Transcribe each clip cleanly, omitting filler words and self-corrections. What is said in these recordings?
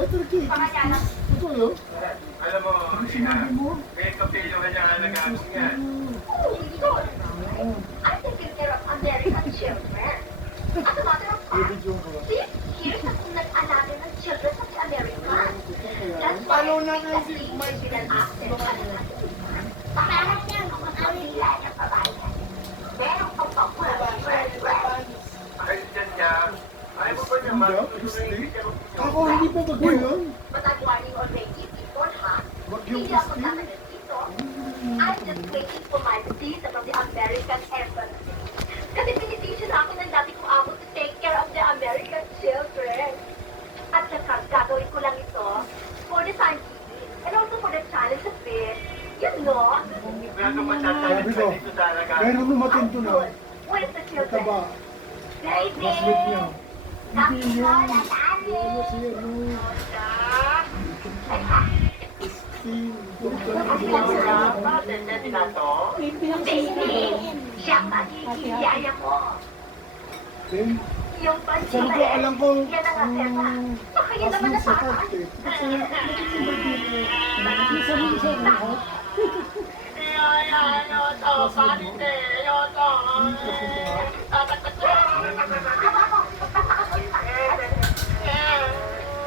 Letter K. Ito yun. Alam mo, Sinabi mo. may kapilyo ka niya alagaan niya. I'm taking care of American children. As a matter of fact, Video ko. 6 years akong nag-alaga ng children sa Amerika. That's why Paano na kayo that si thing Mike? is an asset sa lahat. Maharap yan kung magkabila ng babae. Meron pang pang-well. Ayun dyan niya. Ayaw mo ba niya Hindi, Christy? Ako, hindi pa ba yun? But I'm warning already, before ha? Bagyo Hindi ako Christy? tatagal dito. I'm just waiting for my visa from the American Embassy. Kasi pinitisyon ako ng dati kong amo to take care of the American children. At saka gagawin ko lang ito for the time being. And also for the challenge of it. You know? Meron pa Sabi ko, dito sa alagaan. meron lumating to na. Good. Where's the children? Mataba. Baby! Classmate niya. Hindi yun. Daddy! Ano si ano? Christine. Bakit niya tinato? Baby! Siya ang magiging yaya mo. Then, Yung pansin sabi ko, alam ko, yan ang asema. Baka yan naman classmate sa natakot. heart eh. Kasi, isa mo sa heart.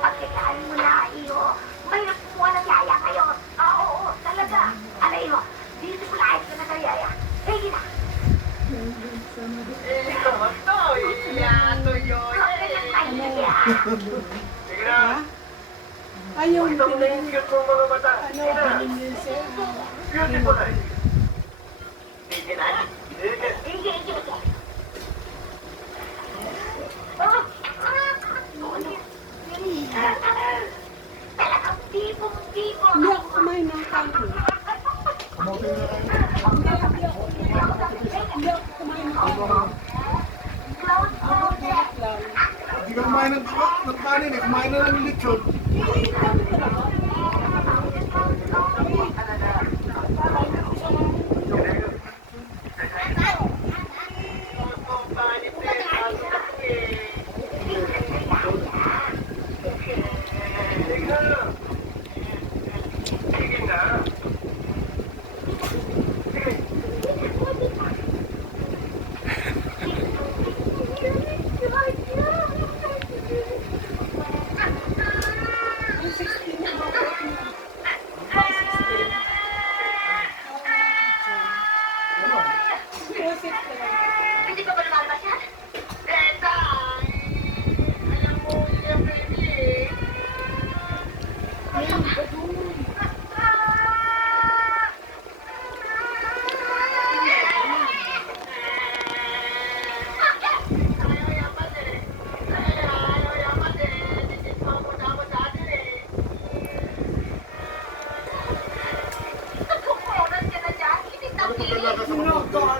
Pagkikaan mo na, iyo. Mahirap kumuha ng yaya ngayon. Oo, talaga. Alay mo, dito ko lahat ka na ng yaya. Sige na. Okay lang tayo niya. Sige na. Ayaw Ito mo na yung cute mong mga mata. ano, Sige na. paninilsin. Beautiful ay. Sige na. Sige. Sige, sige. Talagang bibong-bibo. Hindi ako kumain ng kanin. Kamote na kayo. Hindi ako kumain ng kanin. Lang. Hindi ka kumain ng kanin eh. Kumain na lang ng lechon. Sige na. Yung 16 na ako. Joseph ka lang. Hindi ka ba lumalabas yan? Teta! Alam mo, siya baby. Ayun, badun. Nagkukunan ka na dyan. Hindi na Ano ka talaga sa kamote?